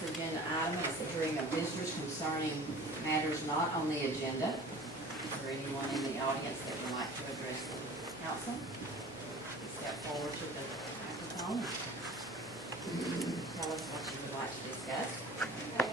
for agenda item is the hearing of visitors concerning matters not on the agenda. Is there anyone in the audience that would like to address the council? Step forward to the microphone. Tell us what you would like to discuss. Okay.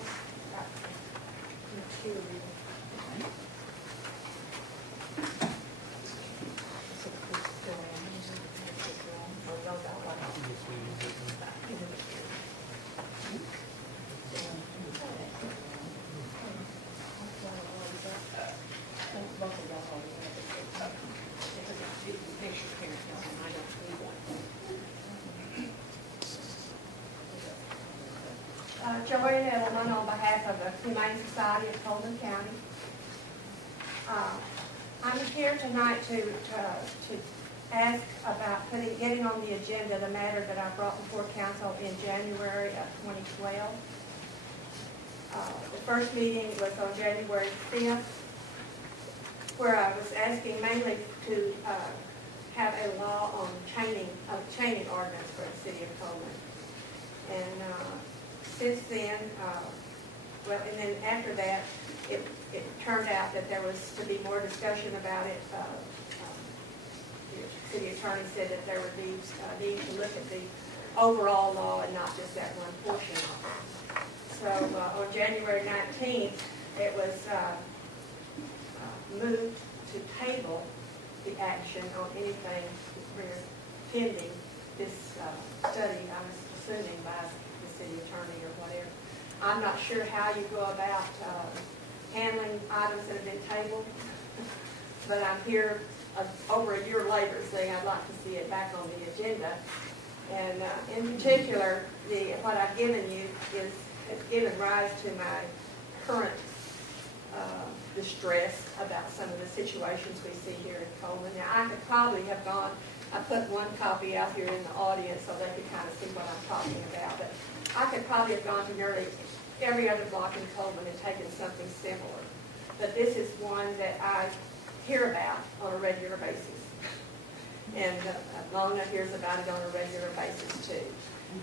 Joanne Edelman on behalf of the Humane Society of Coleman County. I'm here tonight to ask about getting on the agenda the matter that I brought before council in January of 2012. The first meeting was on January 5th, where I was asking mainly to have a law on chaining ordinance for the city of Coleman. And since then, and then after that, it turned out that there was to be more discussion about it. The city attorney said that there would be need to look at the overall law and not just that one portion of it. So on January 19th, it was moved to table the action on anything pending this study, I'm assuming by the city attorney or whatever. I'm not sure how you go about handling items that have been tabled, but I'm here over a year later saying I'd like to see it back on the agenda. And in particular, what I've given you has given rise to my current distress about some of the situations we see here in Coleman. Now, I could probably have gone, I put one copy out here in the audience so they could kind of see what I'm talking about, but I could probably have gone to nearly every other block in Coleman and taken something similar. But this is one that I hear about on a regular basis. And Lona hears about it on a regular basis too.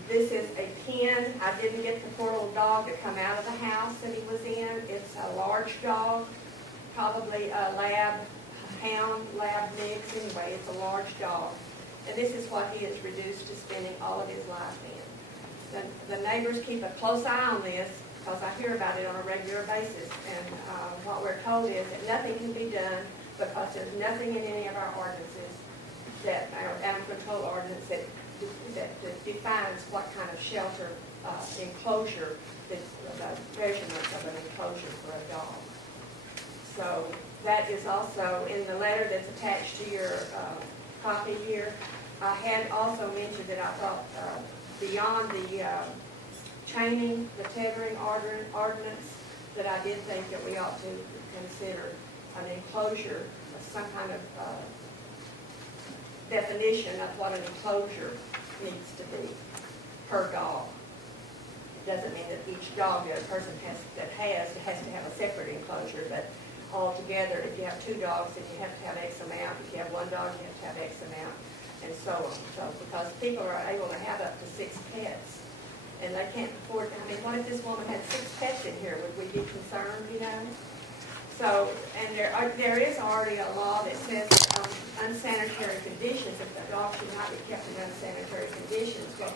This is a pen. I didn't get the poor little dog to come out of the house that he was in. It's a large dog, probably a hound lab mix. Anyway, it's a large dog. And this is what he is reduced to spending all of his life in. The neighbors keep a close eye on this because I hear about it on a regular basis. And what we're told is that nothing can be done because there's nothing in any of our ordinances, that our animal control ordinance that defines what kind of shelter enclosure, the measurements of an enclosure for a dog. So that is also in the letter that's attached to your copy here. I had also mentioned that I thought beyond the chaining, the tethering ordinance, that I did think that we ought to consider an enclosure, some kind of definition of what an enclosure needs to be per dog. It doesn't mean that each dog that a person has to have a separate enclosure, but altogether, if you have two dogs, then you have to have X amount. If you have one dog, you have to have X amount, and so on. So because people are able to have up to 6 pets, and they can't afford. I mean, what if this woman had 6 pets in here? Would we be concerned? You know. So, and there is already a law that says unsanitary conditions, if the dog should not be kept in unsanitary conditions. But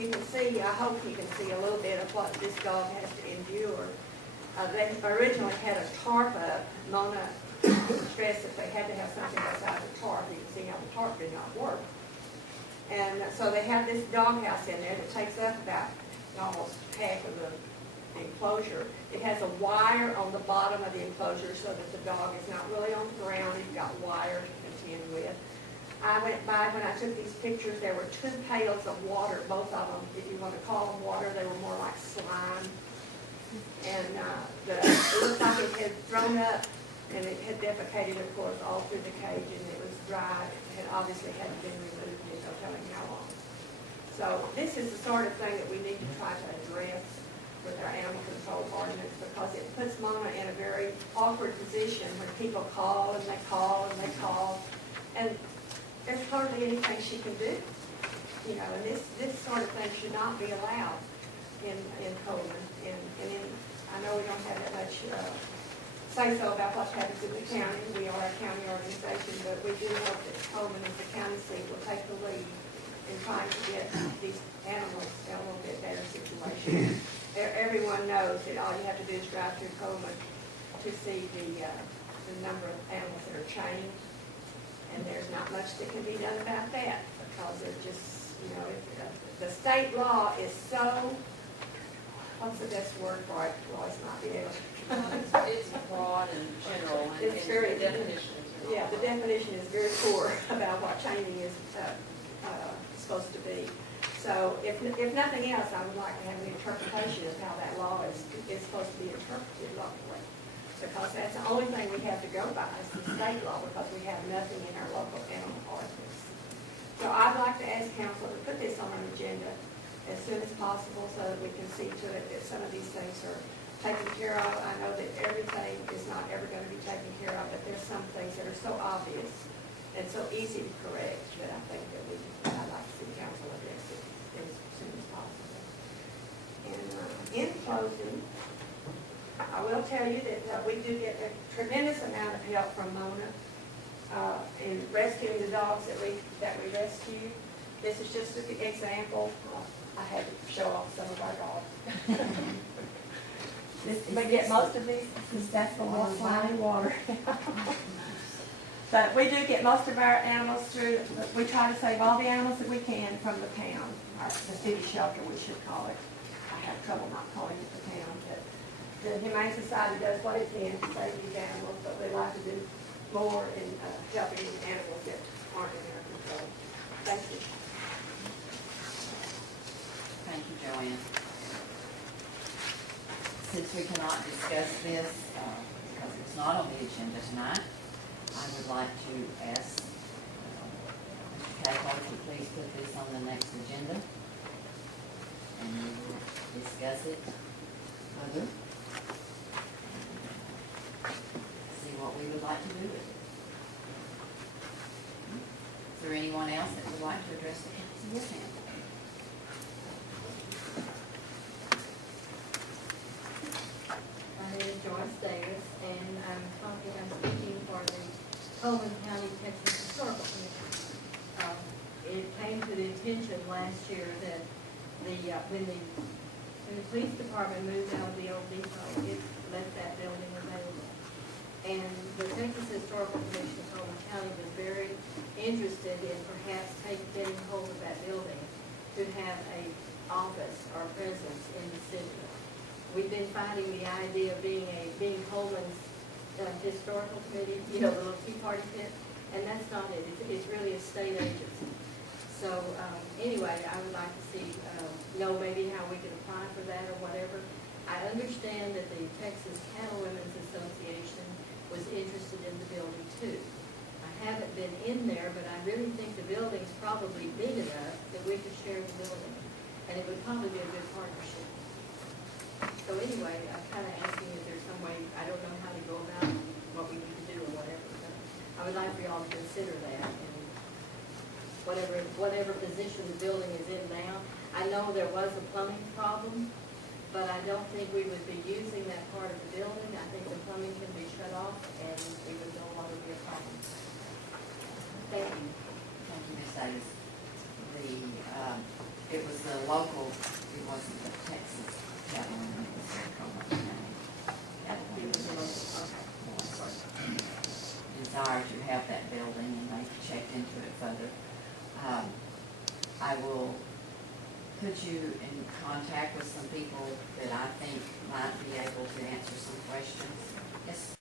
you can see, I hope you can see a little bit of what this dog has to endure. They originally had a tarp up. Mona stressed that they had to have something outside the tarp. You can see how the tarp did not work. And so they have this doghouse in there that takes up about almost half of the enclosure. It has a wire on the bottom of the enclosure so that the dog is not really on the ground. You've got wire to contend with. I went by, when I took these pictures, there were 2 pails of water, both of them, if you want to call them water, they were more like slime. And it looked like it had thrown up, and it had defecated, of course, all through the cage, and it was dry. It had obviously hadn't been removed in no telling how long. So this is the sort of thing that we need to try to address with our animal control ordinance, because it puts Mona in a very awkward position when people call and they call and they call, and there's hardly anything she can do. You know, and this sort of thing should not be allowed in Coleman, and in, I know we don't have that much, say-so about what happens in the county. We are a county organization, but we do hope that Coleman as the county seat will take the lead in trying to get these animals in a little bit better situation. Everyone knows that all you have to do is drive through Coleman to see the number of animals that are chained, and there's not much that can be done about that, because they're just, you know, the state law is so, what's the best word for it? Roy's not the English. It's broad and general, and It's very, the definition is wrong. yeah, the definition is very poor about what chaining is supposed to be. So if nothing else, I would like to have an interpretation of how that law is supposed to be interpreted locally. Because that's the only thing we have to go by is the state law, because we have nothing in our local animal ordinance. So I'd like to ask council to put this on an agenda as soon as possible so that we can see to it that some of these things are taken care of. I know that everything is not ever going to be taken care of, but there's some things that are so obvious and so easy to correct that I think that I'd like to see council address it as soon as possible. And in closing, I will tell you that we do get a tremendous amount of help from Mona in rescuing the dogs that we rescue. This is just an example. I had to show off some of our dogs. We get most of these successful ones flying in water. But we do get most of our animals through, we try to save all the animals that we can from the pound, or the city shelter we should call it. I have trouble not calling it the pound, but the Humane Society does what it can to save these animals, but we like to do more in helping animals that aren't in our control. Thank you. Thank you, Joanne. Since we cannot discuss this, because it's not on the agenda tonight, I would like to ask Mr. Cagle to please put this on the next agenda, and we will discuss it further. See what we would like to do with it. Is there anyone else that would like to address the council? Yes, ma'am. My name is Joyce Davis, and I'm speaking for the Coleman County Texas Historical Commission. It came to the attention last year that when the police department moved out of the old depot, it left that building available. And the Texas Historical Commission of Coleman County was very interested in perhaps getting hold of that building to have a office or presence in the city. We've been fighting the idea of being Coleman's historical committee, you know, the little Tea Party pit, and that's not it. It's really a state agency. So anyway, I would like to see, know maybe how we can apply for that or whatever. I understand that the Texas Cattle Women's Association was interested in the building too. I haven't been in there, but I really think the building's probably big enough that we could share the building, and it would probably be a good partnership. So anyway, I'm kind of asking if there's some way, I don't know how to go about what we need to do or whatever, but I would like for y'all to consider that, and whatever position the building is in now. I know there was a plumbing problem, but I don't think we would be using that part of the building. I think the plumbing can be shut off, and it would no longer be a problem. Thank you. Thank you, Ms. Davis. It was the local, it wasn't the Texas Cattle Women, it was the Coleman County Cattle It was a Women. local, okay. Desire to have that building, and they checked into it further. I will put you in contact with some people that I think might be able to answer some questions. Yes.